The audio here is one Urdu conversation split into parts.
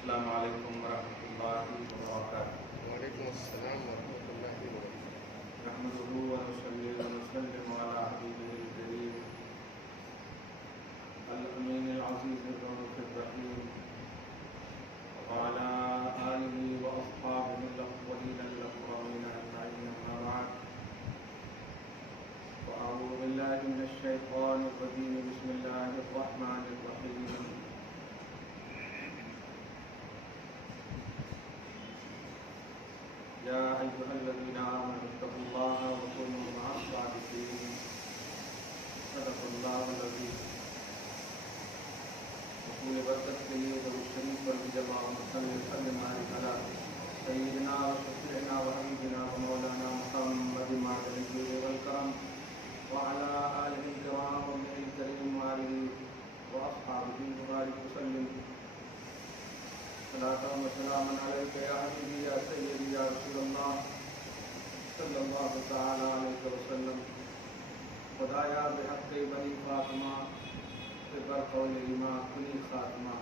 السلام علیکم ورحمۃ اللہ وبرکاتہ۔ وعلیکم السلام ورحمۃ اللہ وبرکاتہ۔ نحمده ونصلي ونسلم على حبيبه الكريم الأمين العزيز الرؤوف الرحيم وعلى آله وأصحابه الأولين الأكرمين أجمعين، أما بعد، فأعوذ بالله من الشيطان الرجيم، بسم الله الرحمن الرحيم۔ يا أيها الذين آمنوا اتقوا الله وكونوا مع الصادقين، صدق الله العظيم۔ رسول برکت کے لیے درود شریف پر بھی جب وسلم على سيدنا وشفيعنا وحبيبنا ومولانا محمد النبي والكرم وعلى آله الكرام والنبي الكريم وآله وأصحابه وبارك وسلم صلاة وسلاما عليك يا حبيبي يا سيدي يا رسول الله صلى الله تعالى عليه وسلم۔ خدایا بحق بنی فاطمہ بر قول ایما کنی خاتمہ،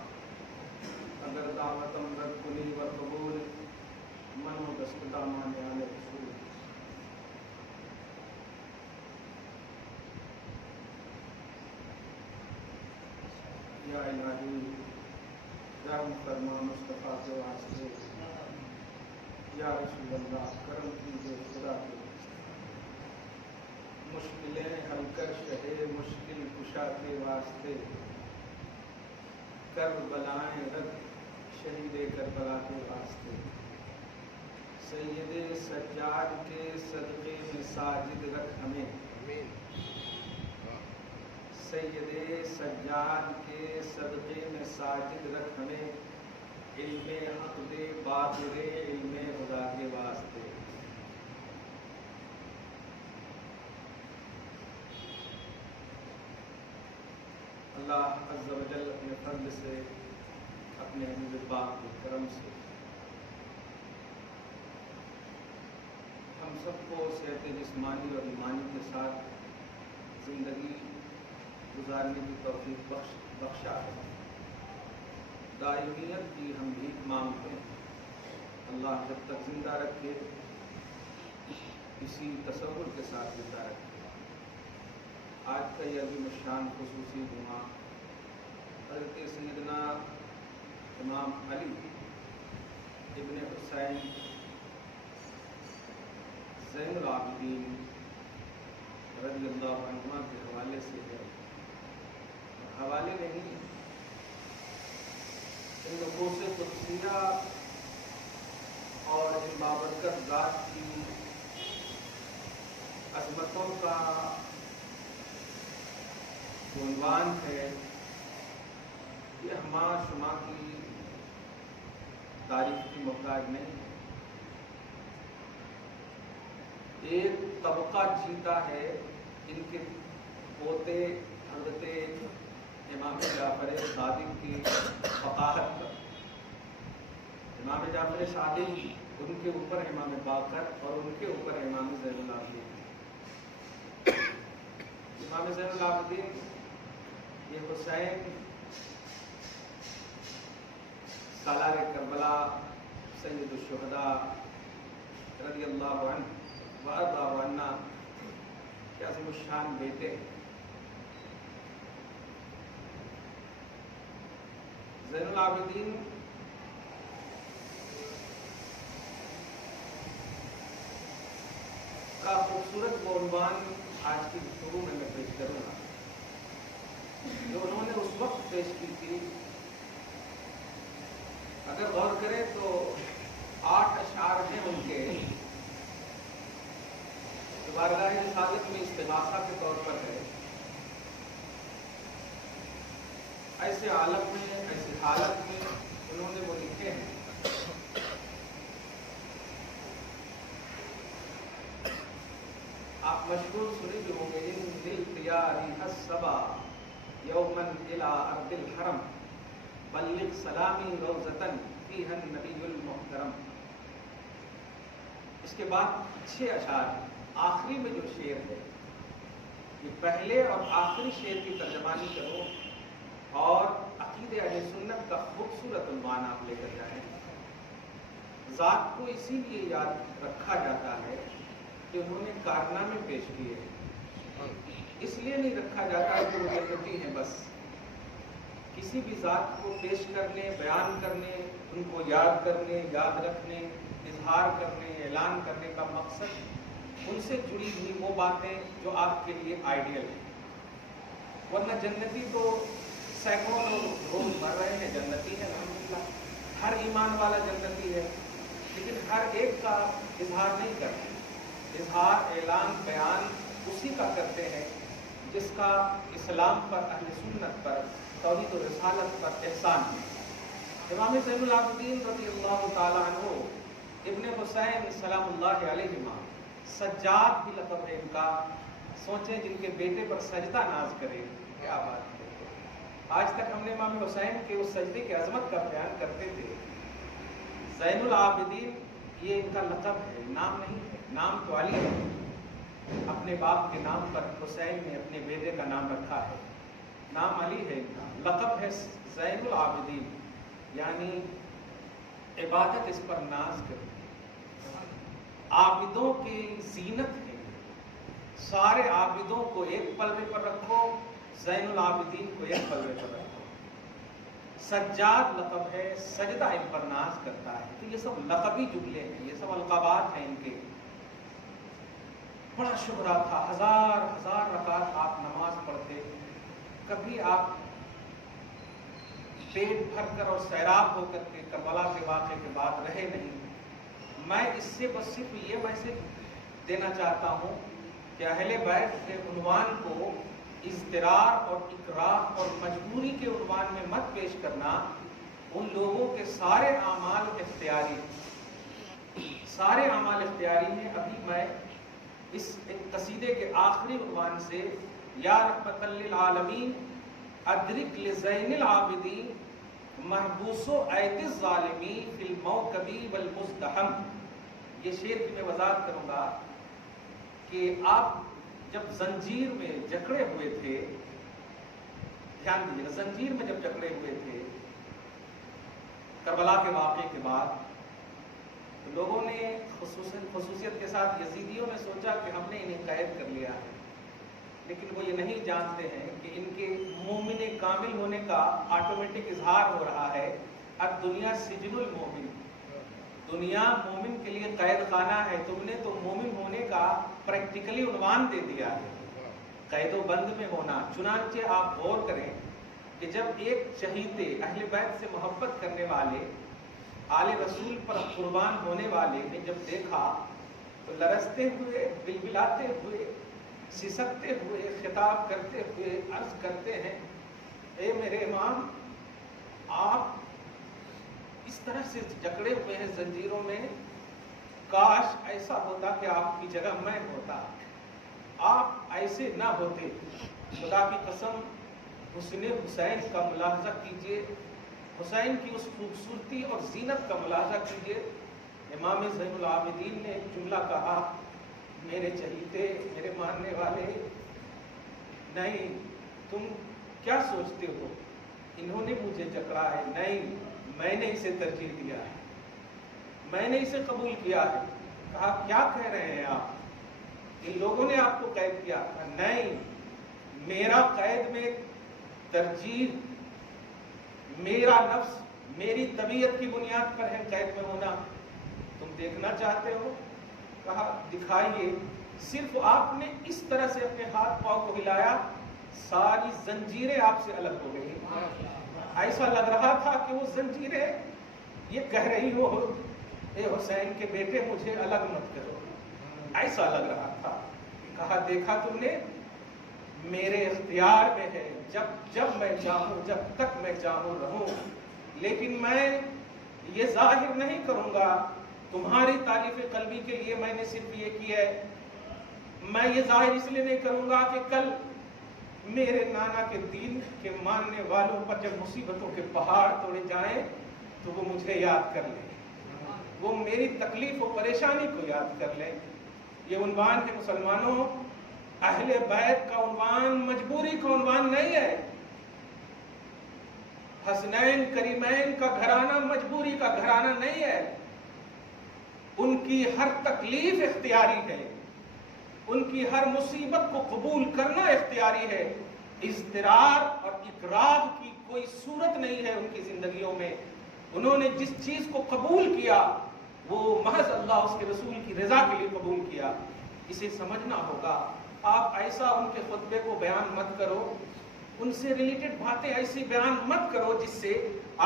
اگر دعوتم رد کنی و قبول، منو دست دامان آل رسول۔ یا الہی رحم فرما مصطفیٰ کے واسطے، یا رسول اللہ کرم کیجیے خدا کے واسطے، مشکلیں حل کر شہے مشکل کشا کے واسطے، کربلائیں رد شہید کربلا کے واسطے، سید سجاد کے صدقے میں ساجد رکھ ہمیں، آمین۔ سید سجاد کے صدقے میں ساجد رکھ ہمیں، علم حق دے باطل علم خدا کے واسطے۔ اللہ عز و جل اپنے فضل سے، اپنے حبیب پاک کے کرم سے ہم سب کو صحت جسمانی اور ایمانی کے ساتھ زندگی گزارنے کی توفیق بخشا ہے۔ دائمیت کی ہم بھیک مانگتے ہیں، اللہ جب تک زندہ رکھے اسی تصور کے ساتھ زندہ رکھے۔ آج کا یہ عظیم الشان خصوصی جمعہ حضرت سیدنا امام علی ابن حسین زین العابدین رضی اللہ عنہ کے حوالے سے ہے۔ حوالے نہیں، ان نفوس قدسیہ اور ان بابرکت ذات کی عظمتوں کا عنوان ہے، یہ ہما شما کی تعریف کی محتاج نہیں۔ ایک طبقہ جیتا ہے ان کے پوتے حضرت امام جعفر صادق کی فقاہت پر۔ امام جعفر صادق، ان کے اوپر امام باقر اور ان کے اوپر امام زین العابدین۔ امام زین العابدین یہ حسین سالار کربلا سید الشہداء رضی اللہ عنہ وارضہ عنہ کے عظیم الشان بیٹے ہیں۔ زین العابدین کا خوبصورت وہ عنوان آج کی گفتگو میں پیش کروں گا جو انہوں نے اس وقت پیش کی تھی۔ اگر غور کریں تو 8 اشعار ہیں ان کے جو بارگاہ رسالت میں استغاثہ کے طور پر ہے۔ ایسے عالم میں، ایسی حالت میں انہوں نے وہ لکھے ہیں۔ آپ مشہور سنے بھی ہوں گے، ان دل تیاری حسبا یومن الى ارض الحرم بلغ سلامی روزتن فیہا النبی المحترم۔ اس کے بعد 6 اشعار، آخری میں جو شعر ہے یہ پہلے اور آخری شعر کی ترجمانی کرو اور عقیدہ اہل سنت کا خوبصورت عنوان عنوان آپ لے کر جائیں. ذات کو اسی لیے یاد رکھا جاتا ہے کہ انہوں نے کارنامے پیش کیے ہیں. اس لیے نہیں رکھا جاتا کہ وہ جنتی ہیں. بس کسی بھی ذات کو پیش کرنے، بیان کرنے، ان کو یاد کرنے، یاد رکھنے، اظہار کرنے، اعلان کرنے کا مقصد ان سے جڑی ہوئی وہ باتیں جو آپ کے لیے آئیڈیل ہیں. ورنہ جنتی تو سینکڑوں لوگ مر رہے ہیں، جنتی ہے الحمدللہ. ہر ایمان والا جنتی ہے، لیکن ہر ایک کا اظہار نہیں کرتے. اظہار، اعلان، بیان اسی کا کرتے ہیں جس کا اسلام پر، اہل سنت پر، توحید و رسالت پر احسان ہے. امام زین العابدین رضی اللہ تعالیٰ عنہ ابن حسین سلام اللہ علیہما، سجاد بھی لقب ہے ان کا. سوچیں جن کے بیٹے پر سجدہ ناز کرے، کیا بات ہے. آج تک ہم نے امام حسین کے اس سجدے کی عظمت کا بیان کرتے تھے. زین العابدین یہ ان کا لقب ہے، نام نہیں ہے. نام تو علی ہے، اپنے باپ کے نام پر حسین نے اپنے بیٹے کا نام رکھا ہے. نام علی ہے ان کا، لقب ہے زین العابدین، یعنی عبادت اس پر ناز کرتے. عابدوں کی زینت ہے. سارے عابدوں کو ایک پلڑے پر رکھو، زین العابدین کو ایک پلڑے پر رکھو. سجاد لقب ہے، سجدہ ان پر ناز کرتا ہے. تو یہ سب لقبی جملے ہیں، یہ سب القابات ہیں ان کے. بڑا شہرا تھا، ہزار ہزار رکعت آپ نماز پڑھتے. کبھی آپ پیٹ بھر کر اور سیراب ہو کر کے کربلا کے واقعے کے بعد رہے نہیں. میں اس سے بس صرف یہ میسج دینا چاہتا ہوں کہ اہل بیت کے عنوان کو اضطرار اور اکراہ اور مجبوری کے عنوان میں مت پیش کرنا. ان لوگوں کے سارے اعمال اختیاری ہیں. ابھی میں اس قصیدے کے آخری عنوان سے یا رحمت للعالمین ادرک لزین العابدین محبوس و ایت الظالمی فی الموکبی والمزدحم، یہ شعر کی میں وضاحت کروں گا کہ آپ جب زنجیر میں جکڑے ہوئے تھے، دھیان دیجیے، زنجیر میں جب جکڑے ہوئے تھے کربلا کے واقعے کے بعد، تو لوگوں نے خصوصیت کے ساتھ یزیدیوں نے سوچا کہ ہم نے انہیں قید کر لیا ہے. لیکن وہ یہ نہیں جانتے ہیں کہ ان کے مومن کامل ہونے کا آٹومیٹک اظہار ہو رہا ہے. اب دنیا سجن المومن، دنیا مومن کے لیے قید خانہ ہے. تم نے تو مومن ہونے کا پریکٹیکلی عنوان دے دیا ہے، قید و بند میں ہونا. چنانچہ آپ غور کریں کہ جب ایک چہیتے اہل بیت سے محبت کرنے والے، آل رسول پر قربان ہونے والے نے جب دیکھا تو لرزتے ہوئے، بلبلاتے ہوئے، سسکتے ہوئے، خطاب کرتے ہوئے عرض کرتے ہیں، اے میرے امام، آپ اس طرح سے جکڑے ہوئے ہیں زنجیروں میں، کاش ایسا ہوتا کہ آپ کی جگہ میں ہوتا، آپ ایسے نہ ہوتے. خدا کی قسم حسن حسین کا ملاحظہ کیجئے، حسین کی اس خوبصورتی اور زینت کا ملاحظہ کیجئے. امام زین العابدین نے ایک جملہ کہا، میرے چہیتے، میرے ماننے والے، نہیں تم کیا سوچتے ہو انہوں نے مجھے جکڑا ہے؟ نہیں، میں نے اسے ترجیح دیا ہے، میں نے اسے قبول کیا ہے. کہا کیا کہہ رہے ہیں آپ، ان لوگوں نے آپ کو قید کیا؟ کہا نہیں، میرا قید میں ترجیح، میرا نفس، میری طبیعت کی بنیاد پر ہے قید میں ہونا. تم دیکھنا چاہتے ہو؟ کہا دکھائیے. صرف آپ نے اس طرح سے اپنے ہاتھ پاؤں کو ہلایا، ساری زنجیریں آپ سے الگ ہو گئی. ایسا لگ رہا تھا کہ وہ زنجیریں یہ کہہ رہی ہو، اے حسین کے بیٹے مجھے الگ مت کرو. ایسا لگ رہا تھا. کہا دیکھا تم نے، میرے اختیار میں ہے، جب میں چاہوں، جب تک میں چاہوں رہوں. لیکن میں یہ ظاہر نہیں کروں گا. تمہاری تعریف قلبی کے لیے میں نے صرف یہ کیا ہے. میں یہ ظاہر اس لیے نہیں کروں گا کہ کل میرے نانا کے دین کے ماننے والوں پر جب مصیبتوں کے پہاڑ توڑے جائیں تو وہ مجھے یاد کر لیں، وہ میری تکلیف و پریشانی کو یاد کر لیں. یہ عنوان ہے مسلمانوں، اہل بیت کا عنوان مجبوری کا عنوان نہیں ہے. حسنین کریمین کا گھرانہ مجبوری کا گھرانہ نہیں ہے. ان کی ہر تکلیف اختیاری ہے, ان کی ہر مصیبت کو قبول کرنا اختیاری ہے. اضطرار اور اکراہ کی کوئی صورت نہیں ہے ان کی زندگیوں میں. انہوں نے جس چیز کو قبول کیا وہ محض اللہ اس کے رسول کی رضا کے لیے قبول کیا. اسے سمجھنا ہوگا. آپ ایسا ان کے خطبے کو بیان مت کرو, ان سے ریلیٹڈ باتیں ایسی بیان مت کرو جس سے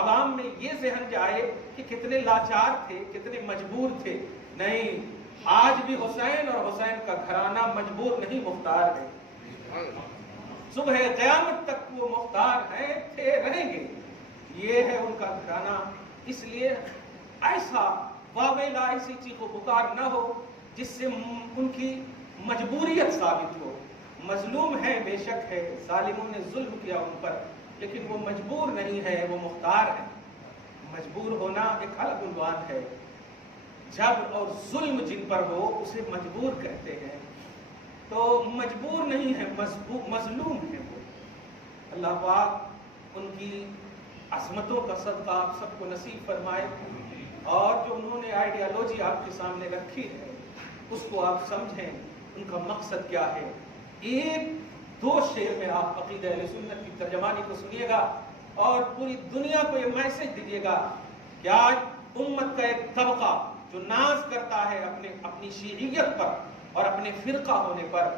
عوام میں یہ ذہن جائے کہ کتنے لاچار تھے, کتنے مجبور تھے. نہیں, آج بھی حسین اور حسین کا گھرانہ مجبور نہیں, مختار ہے. صبح قیامت تک وہ مختار ہیں, تھے, رہیں گے. یہ ہے ان کا گھرانہ. اس لیے ایسا واویلا, ایسی چیخ و پکار نہ ہو جس سے ان کی مجبوریت ثابت ہو. مظلوم ہے, بے شک ہے, ظالموں نے ظلم کیا ان پر, لیکن وہ مجبور نہیں ہے, وہ مختار ہے. مجبور ہونا ایک الگ عنوان ہے. جبر اور ظلم جن پر ہو اسے مجبور کہتے ہیں. تو مجبور نہیں ہے, مظلوم ہے وہ. اللہ پاک ان کی عظمتوں کا صدقہ آپ سب کو نصیب فرمائے, اور جو انہوں نے آئیڈیالوجی آپ کے سامنے رکھی ہے اس کو آپ سمجھیں, ان کا مقصد کیا ہے. ایک دو شعر میں آپ عقیدہ اہل سنت کی ترجمانی کو سنیے گا اور پوری دنیا کو یہ میسج دیجیے گا کہ آج امت کا ایک طبقہ جو ناز کرتا ہے اپنی شیعیت پر اور اپنے فرقہ ہونے پر,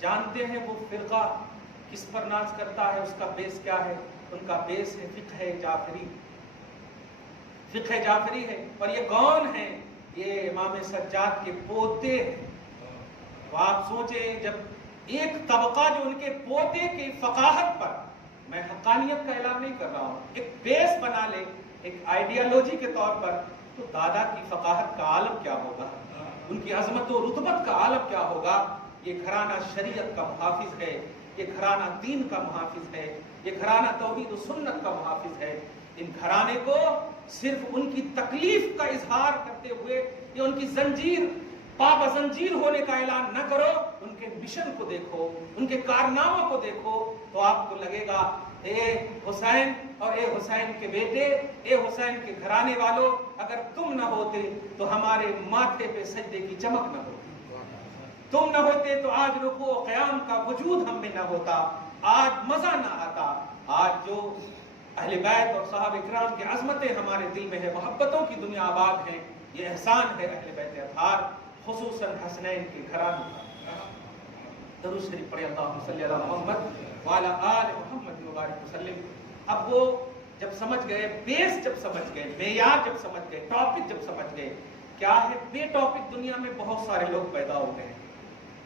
جانتے ہیں وہ فرقہ کس پر ناز کرتا ہے, اس کا بیس کیا ہے. ان کا بیس ہے فقہ جعفری. فقہ جعفری ہے. اور یہ کون ہیں؟ یہ امام سجاد کے پوتے ہیں. تو آپ سوچیں, جب ایک طبقہ جو ان کے پوتے کی فقاہت پر, میں حقانیت کا اعلان نہیں کر رہا ہوں, ایک بیس بنا لے ایک آئیڈیالوجی کے طور پر, تو دادا کی فقاہت کا عالم کیا ہوگا, ان کی عظمت و رتبت کا عالم کیا ہوگا. یہ گھرانہ شریعت کا محافظ ہے, یہ گھرانہ دین کا محافظ ہے, یہ گھرانہ توحید و سنت کا محافظ ہے. ان گھرانے کو صرف ان کی تکلیف کا اظہار کرتے ہوئے یا ان کی زنجیر پابا زنجیر ہونے کا اعلان نہ کرو. ان کے مشن کو دیکھو, ان کے کارناموں کو دیکھو, تو آپ کو لگے گا اے حسین اور اے حسین کے بیٹے, اے حسین کے گھرانے والوں, اگر تم نہ ہوتے تو ہمارے ماتھے پہ سجدے کی چمک نہ ہوتی, تم نہ ہوتے تو آج رکوع و قیام کا وجود ہم میں نہ ہوتا, آج مزہ نہ آتا. آج جو اہل بیت اور صحابہ کرام کی عظمتیں ہمارے دل میں ہے, محبتوں کی دنیا آباد ہے, یہ احسان ہے اہل بیت اطہار, خصوصاً حسنین کے گھرانے کا. درود شریف پڑھیں, اللہم صلی علی محمد وعلی آل محمد وبارک وسلم. اب وہ جب سمجھ گئے, بیس جب سمجھ گئے, معیار جب سمجھ گئے, ٹاپک جب سمجھ گئے, کیا ہے بے ٹاپک دنیا میں بہت سارے لوگ پیدا ہو گئے ہیں.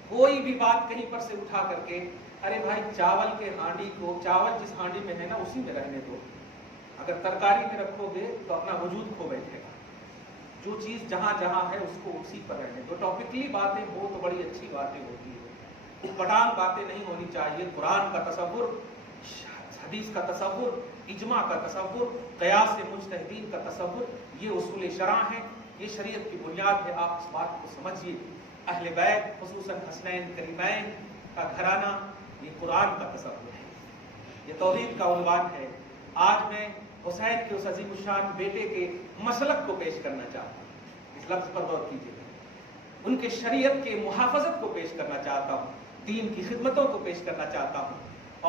کوئی بھی بات کہیں پر سے اٹھا کر کے, ارے بھائی چاول کے ہانڈی کو, چاول جس ہانڈی میں ہے نا اسی میں رہنے دو, اگر ترکاری میں رکھو گے تو اپنا وجود کھو بیٹھے گا. جو چیز جہاں جہاں ہے اس کو اسی پر رہنے دو. ٹاپکلی باتیں ہو تو بڑی اچھی باتیں ہوتی ہیں, پٹان باتیں نہیں ہونی چاہیے. قرآن کا تصور, حدیث کا تصور, اجماع کا تصور, قیاس مجتہدین کا تصور, یہ اصول شرع ہیں, یہ شریعت کی بنیاد ہے. آپ اس بات کو سمجھیے. اہل بیت خصوصاً حسنین کریمین کا گھرانہ یہ قرآن کا تصور ہے, یہ توحید کا عنوان ہے. آج میں حسین کے اس عظیم الشان بیٹے کے مسلک کو پیش کرنا چاہتا ہوں. اس لفظ پر غور کیجیے. ان کے شریعت کے محافظت کو پیش کرنا چاہتا ہوں, دین کی خدمتوں کو پیش کرنا چاہتا ہوں.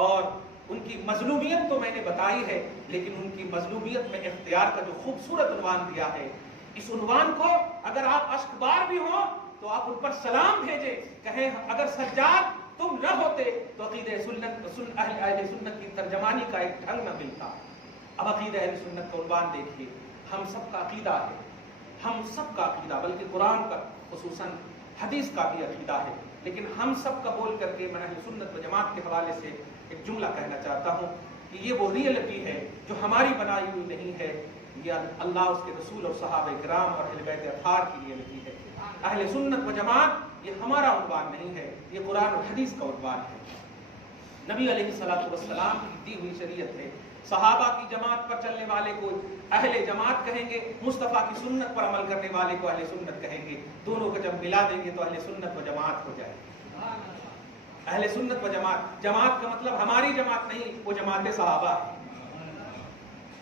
اور ان کی مظلومیت تو میں نے بتائی ہے, لیکن ان کی مظلومیت میں اختیار کا جو خوبصورت عنوان دیا ہے, اس عنوان کو اگر آپ اشکبار بھی ہوں تو آپ ان پر سلام بھیجیں, کہیں اگر سجاد تم نہ ہوتے تو عقیدہ سنت اہل سنت کی ترجمانی کا ایک ڈھنگ نہ ملتا. اب عقیدہ اہل سنت کا عنوان دیکھیے. ہم سب کا عقیدہ ہے, ہم سب کا عقیدہ, بلکہ قرآن کا خصوصاً حدیث کا بھی عقیدہ ہے. لیکن ہم سب کا بول کر کے میں اہل سنت و جماعت کے حوالے سے ایک جملہ کہنا چاہتا ہوں کہ یہ وہ ریئلٹی ہے جو ہماری بنائی ہوئی نہیں ہے, یہ اللہ, اس کے رسول اور صحابہ کرام اور اہل بیت اطہار کی ریئلٹی ہے. اہل سنت و جماعت یہ ہمارا عنوان نہیں ہے, یہ قرآن اور حدیث کا عنوان ہے. نبی علیہ الصلوۃ والسلام کی دی ہوئی شریعت ہے. صحابہ کی جماعت پر چلنے والے کو اہل جماعت کہیں گے, مصطفیٰ کی سنت پر عمل کرنے والے کو اہل سنت کہیں گے. دونوں کو جب ملا دیں گے تو اہل سنت و جماعت ہو جائے. اہل سنت و جماعت, جماعت کا مطلب ہماری جماعت نہیں, وہ جماعت صحابہ ہے.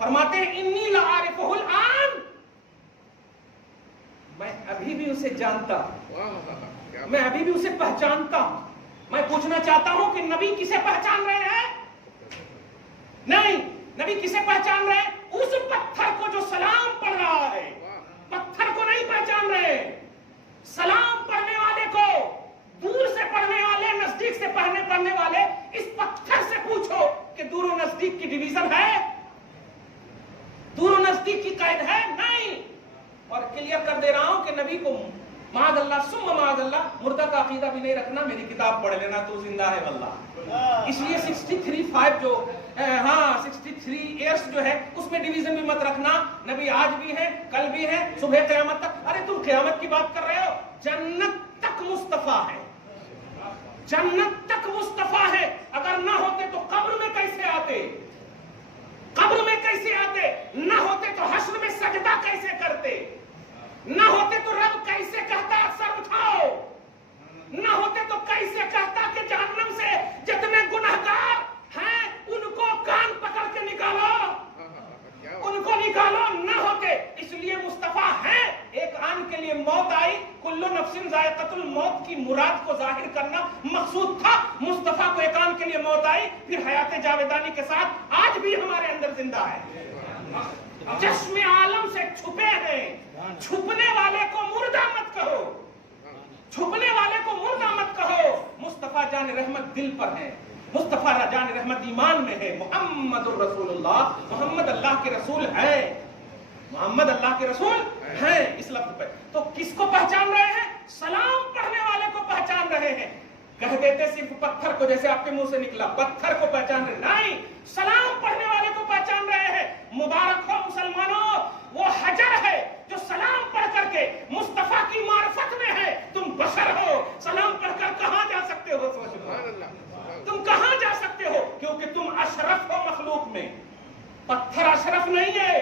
فرماتے ہیں انی لعارفہ الآن، میں ابھی بھی اسے جانتا ہوں، میں ابھی بھی اسے پہچانتا ہوں۔ میں پوچھنا چاہتا ہوں کہ نبی کسے پہچان رہے ہیں؟ نہیں، نبی کسے پہچان رہے ہیں؟ اس پتھر کو جو سلام پڑھ رہا ہے، پتھر کو نہیں پہچان رہے۔ سلام پڑھنے والے کو، دور سے پڑھنے والے، نزدیک سے پڑھنے والے، اس پتھر سے پوچھو کہ دور و نزدیک کی ڈویژن ہے؟ دور و نزدیک کی قید ہے؟ نہیں۔ اور کلیئر کر دے رہا ہوں کہ نبی کو معاذ اللہ ثم معاذ اللہ مردہ کا عقیدہ بھی نہیں رکھنا، میری کتاب پڑھ لینا تو زندہ ہے واللہ۔ اس لیے 63 جو 63 ایئرس جو ہے اس میں ڈویژن بھی مت رکھنا، نبی آج بھی ہے، کل بھی ہے، صبح قیامت تک۔ ارے تم قیامت کی بات کر رہے ہو، جنت تک مصطفیٰ ہے، جنت تک مصطفیٰ ہے۔ اگر نہ ہوتے تو قبر میں کیسے آتے؟ قبر میں کیسے آتے؟ نہ ہوتے تو حشر میں سجدہ کیسے کرتے؟ نہ ہوتے تو رب کیسے کہتا سر اٹھاؤ؟ نہ ہوتے تو کیسے کہتا کہ جہنم سے جتنے گنہگار ہیں ان کو کان پکڑ کے نکالو، ان کو نکالو؟ نہ ہوتے۔ اس لیے مصطفیٰ ہے۔ ایک آن کے لیے موت آئی، کل نفس ذائقۃ الموت کی مراد کو ظاہر کرنا مقصود تھا۔ مصطفیٰ کو ایک آن کے لیے موت آئی، پھر حیات جاویدانی کے ساتھ آج بھی ہمارے اندر زندہ ہے۔ چشم عالم سے چھپے ہیں، چھپنے والے کو مردہ مت کہو، چھپنے والے کو مردہ مت کہو۔ مصطفیٰ جان رحمت دل پر ہے، مصطفیٰ جان رحمت ایمان میں ہے۔ محمد الرسول اللہ، محمد اللہ کے رسول ہے، محمد اللہ کے رسول ہیں۔ اس لفظ پہ تو کس کو پہچان رہے ہیں؟ سلام پڑھنے والے کو پہچان رہے ہیں۔ کہہ دیتے صرف پتھر کو، جیسے آپ کے منہ سے نکلا پتھر کو پہچان رہے، نہیں، سلام پڑھنے والے کو پہچان رہے ہیں۔ مبارک ہو مسلمانوں، وہ حجر ہے جو سلام پڑھ کر کے مصطفیٰ کی معرفت میں ہے۔ تم بشر ہو، سلام پڑھ کر کہاں جا سکتے ہو؟ تم کہاں جا سکتے ہو؟ کیونکہ تم اشرف ہو مخلوق میں۔ پتھر اشرف نہیں ہے،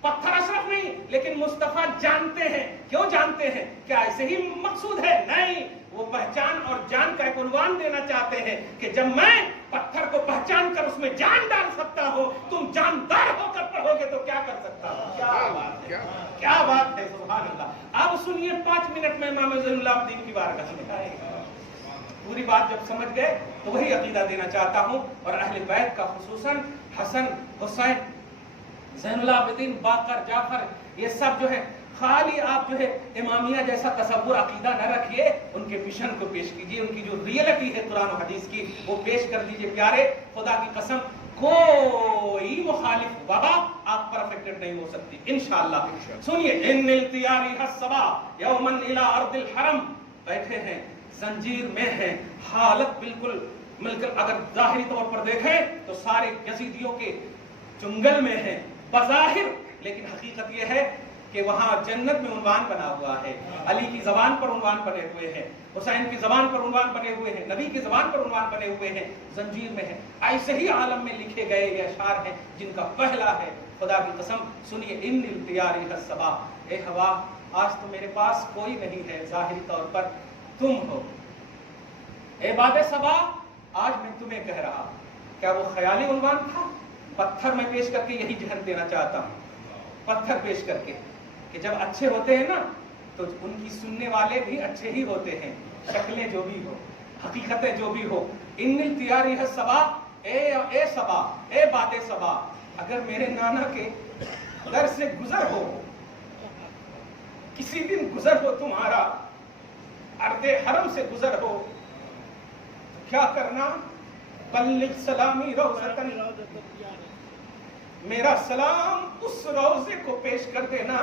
پتھر اشرف نہیں، لیکن مصطفیٰ جانتے ہیں۔ کیوں جانتے ہیں؟ کیا ایسے ہی مقصود ہے؟ نہیں، وہ پہچان اور جان کا ایک عنوان دینا چاہتے ہیں کہ جب میں پتھر کو پہچان کر اس میں جان ڈال سکتا ہوں، تم جاندار ہو کر پڑھو گے تو کیا کر سکتا ہوں؟ کیا بات ہے، کیا بات ہے، سبحان اللہ۔ اب سنیے 5 منٹ میں امام زین اللہ الدین کی بارگاہ میں پوری بات جب سمجھ گئے تو وہی عقیدہ دینا چاہتا ہوں، اور اہل بیت کا خصوصاً حسن، حسین، زین العابدین، باقر، جعفر، یہ سب جو ہے خالی آپ جو ہے امامیہ جیسا تصور عقیدہ نہ رکھیے، ان کے مشن کو پیش کیجئے، ان کی جو ریئلٹی ہے قرآن و حدیث کی وہ پیش کر دیجئے۔ پیارے، خدا کی قسم کوئی مخالف وبا آپ پر افیکٹڈ نہیں ہو سکتی انشاءاللہ۔ سنیے، ان التیاری الصبا یوما الی ارض الحرم، بیٹھے ہیں، زنجیر میں ہیں، حالت بالکل اگر ظاہری طور پر دیکھیں تو سارے یزیدیوں کے جنگل میں ہیں بظاہر، لیکن حقیقت یہ ہے کہ وہاں جنت میں عنوان بنا ہوا ہے، علی کی زبان پر عنوان بنے ہوئے ہیں، حسین کی زبان پر عنوان بنے ہوئے ہیں، نبی کی زبان پر عنوان بنے ہوئے ہیں، زنجیر میں ہیں۔ ایسے ہی عالم میں لکھے گئے یہ اشعار ہیں جن کا پہلا ہے، خدا کی قسم سنیے، ان التیاری الصبا، اے ہوا آج تو میرے پاس کوئی نہیں ہے، ظاہری طور پر تم ہو، اے باد صبا آج میں تمہیں کہہ رہا۔ کیا وہ خیالی عنوان تھا؟ پتھر میں پیش کر کے یہی ذہن دینا چاہتا ہوں، پتھر پیش کر کے کہ جب اچھے ہوتے ہیں نا تو ان کی سننے والے بھی اچھے ہی ہوتے ہیں، شکلیں جو بھی ہو، حقیقتیں جو بھی ہو۔ ان التیاری ہے صبا، اے صبا، اے باد صبا، اگر میرے نانا کے در سے گزر ہو، کسی دن گزر ہو تمہارا، ارض حرم سے گزر ہو، تو کیا کرنا؟ بلغ سلامی روضتن، میرا سلام اس روضے کو پیش کر دینا،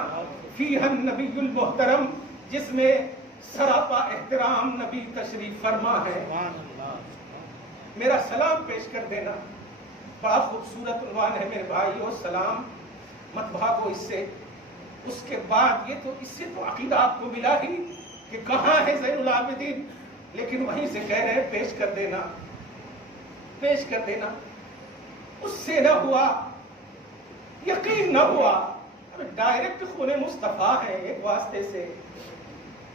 فیہا النبی المحترم، جس میں سراپا احترام نبی تشریف فرما ہے، میرا سلام پیش کر دینا۔ بڑا خوبصورت عنوان ہے میرے بھائیو، سلام مت بھاگو اس سے۔ اس کے بعد یہ تو اس سے تو عقیدہ آپ کو ملا ہی کہ کہاں ہے زین العابدین، لیکن وہیں سے کہہ رہے ہیں پیش کر دینا، پیش کر دینا۔ اس سے نہ ہوا، یقین نہ ہوا، ڈائریکٹ خون مصطفیٰ ہے ایک واسطے سے،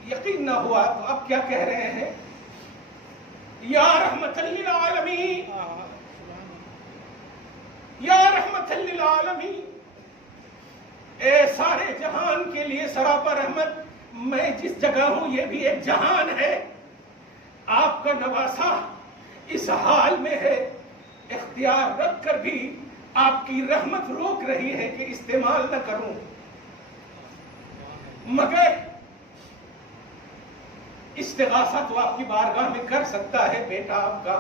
یقین نہ ہوا تو اب کیا کہہ رہے ہیں؟ یا رحمت للعالمین، یا رحمت للعالمین، اے سارے جہان کے لیے سراپا رحمت، میں جس جگہ ہوں یہ بھی ایک جہان ہے، آپ کا نواسا اس حال میں ہے، اختیار رکھ کر بھی آپ کی رحمت روک رہی ہے کہ استعمال نہ کروں، مگر استغاثہ تو آپ کی بارگاہ میں کر سکتا ہے بیٹا آپ کا۔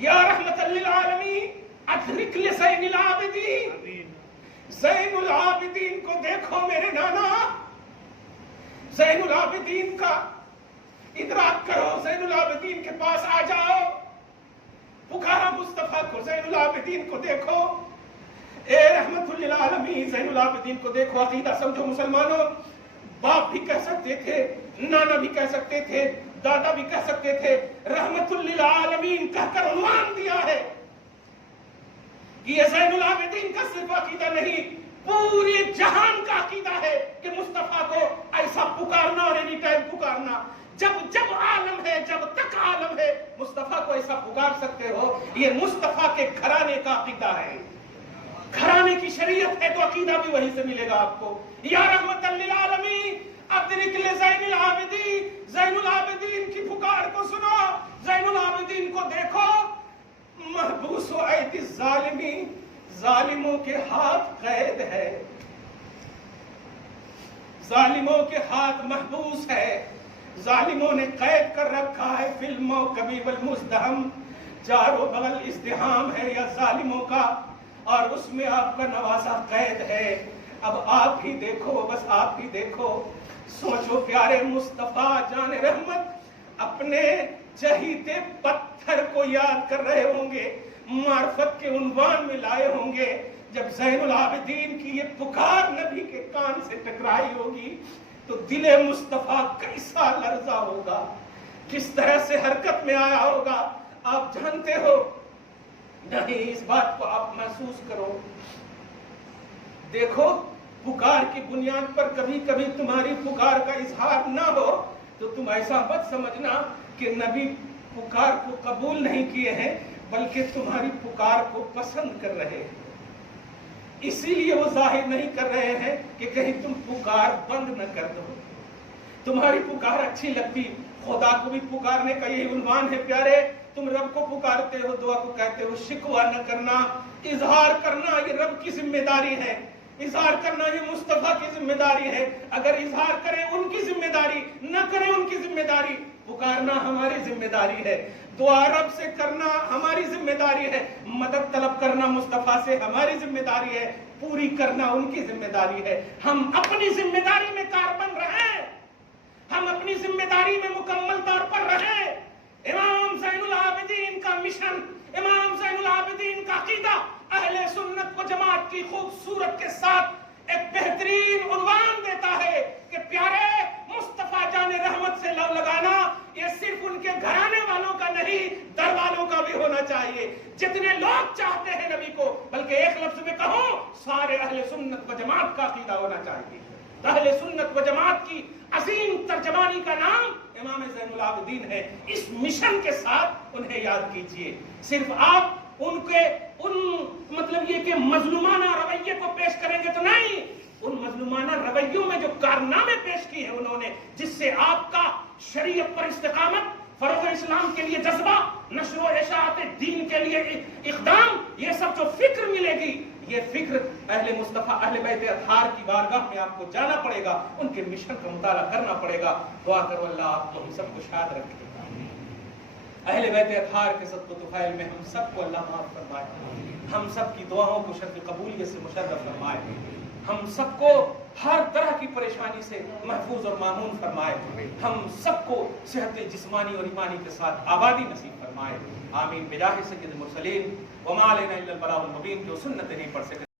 یا رحمت للعالمین ادرک لزین العابدین، زین العابدین کو دیکھو میرے نانا، زین العابدین کا ادراک کرو، زین العابدین کے پاس آ جاؤ، پکارا مصطفیٰ کو، زین العابدین کو دیکھو، اے رحمت للعالمین زین العابدین کو دیکھو۔ عقیدہ سمجھو مسلمانوں، باپ بھی کہہ سکتے تھے، نانا بھی کہہ سکتے تھے، دادا بھی کہہ سکتے تھے، رحمت للعالمین کہہ کر عنوان دیا ہے کہ یہ زین العابدین کا صرف عقیدہ نہیں، پورے جہان کا عقیدہ ہے کہ مصطفیٰ کو ایسا پکارنا اور اینی ٹائم پکارنا، جب عالم ہے، جب تک عالم ہے مصطفیٰ کو ایسا پکار سکتے ہو، یہ مصطفیٰ کے گھرانے کا عقیدہ ہے، گھرانے کی شریعت ہے تو عقیدہ بھی وہیں سے ملے گا آپ کو۔ یا رحمت للعالمین ادرک لزین العابدین، زین العابدین کی پکار کو سنو، زین العابدین کو دیکھو، محبوس و ایدی الظالمین، ظالموں کے ہاتھ قید ہے، ظالموں کے ہاتھ محبوس ہے، ظالموں نے قید کر رکھا ہے، فی الموکب والمزدحم، چاروں بغل ازدحام ہے یا ظالموں کا، اور اس میں آپ کا نواسا قید ہے۔ اب آپ ہی دیکھو، بس آپ ہی دیکھو، سوچو پیارے مصطفیٰ جان رحمت اپنے چہیتے پتھر کو یاد کر رہے ہوں گے، معرفت کے عنوان میں لائے ہوں گے، جب زین العابدین کی یہ پکار نبی کے کان سے ٹکرائی ہوگی تو دل مصطفیٰ کیسا لرزا ہوگا، کس طرح سے حرکت میں آیا ہوگا، آپ جانتے ہو نہیں؟ اس بات کو آپ محسوس کرو، دیکھو پکار کی بنیاد پر کبھی کبھی تمہاری پکار کا اظہار نہ ہو تو تم ایسا مت سمجھنا کہ نبی پکار کو قبول نہیں کیے ہیں، بلکہ تمہاری پکار کو پسند کر رہے ہیں، اسی لیے وہ ظاہر نہیں کر رہے ہیں کہ کہیں تم پکار بند نہ کر دو، تمہاری پکار اچھی لگتی۔ خدا کو بھی پکارنے کا یہی عنوان ہے پیارے، تم رب کو پکارتے ہو، دعا کو کہتے ہو، شکوہ نہ کرنا، اظہار کرنا یہ رب کی ذمہ داری ہے، اظہار کرنا یہ مصطفیٰ کی ذمہ داری ہے، اگر اظہار کریں ان کی ذمہ داری، نہ کریں ان کی ذمہ داری، پکارنا ہماری ذمہ داری ہے، دعا رب سے کرنا ہماری ذمہ داری ہے، مدد طلب کرنا مصطفیٰ سے ہماری ذمہ داری ہے، پوری کرنا ان کی ذمہ داری ہے۔ ہم اپنی ذمہ داری میں کاربند رہیں، ہم اپنی ذمہ داری میں مکمل طور پر رہیں۔ امام زین العابدین کا مشن، امام زین العابدین کا عقیدہ اہل سنت و جماعت کی خوبصورت کے ساتھ ایک بہترین عنوان دیتا ہے کہ پیارے مصطفیٰ جان رحمت سے لو لگانا یہ صرف ان کے گھرانے والوں کا نہیں، در والوں کا بھی ہونا چاہیے، جتنے لوگ چاہتے ہیں نبی کو، بلکہ ایک لفظ میں کہوں سارے اہل سنت و جماعت کا عقیدہ ہونا چاہیے۔ اہل سنت و جماعت کی عظیم ترجمانی کا نام امام زین العابدین ہے، اس مشن کے ساتھ انہیں یاد کیجئے۔ صرف آپ ان کے مطلب یہ کہ مظلومانہ رویے کو پیش کریں گے تو نہیں، ان مظلومانہ رویوں میں جو کارنامے پیش کیے ہیں انہوں نے، جس سے آپ کا شریعت پر استقامت، فروغ اسلام کے لیے جذبہ، نشر و اشاعت دین کے لیے اقدام، یہ سب جو فکر ملے گی، یہ فکر اہل مصطفیٰ اہل بیت اطہار کی بارگاہ میں آپ کو جانا پڑے گا، ان کے مشن کا مطالعہ کرنا پڑے گا۔ دعا کرو اللہ آپ کو ہم سب کو شاد رکھے، اہل بیت اطہار کے صدق و طفیل میں ہم سب کو اللہ معاف فرمائے، ہم سب کی دعاؤں کو شرف قبولیت سے مشرف فرمائے، ہم سب کو ہر طرح کی پریشانی سے محفوظ اور مامون فرمائے، ہم سب کو صحت جسمانی اور ایمانی کے ساتھ آبادی نصیب فرمائے، آمین۔ بجاہ سید المرسلین وما علینا الا البلاغ المبین، جو سنت نہیں پڑھ سکے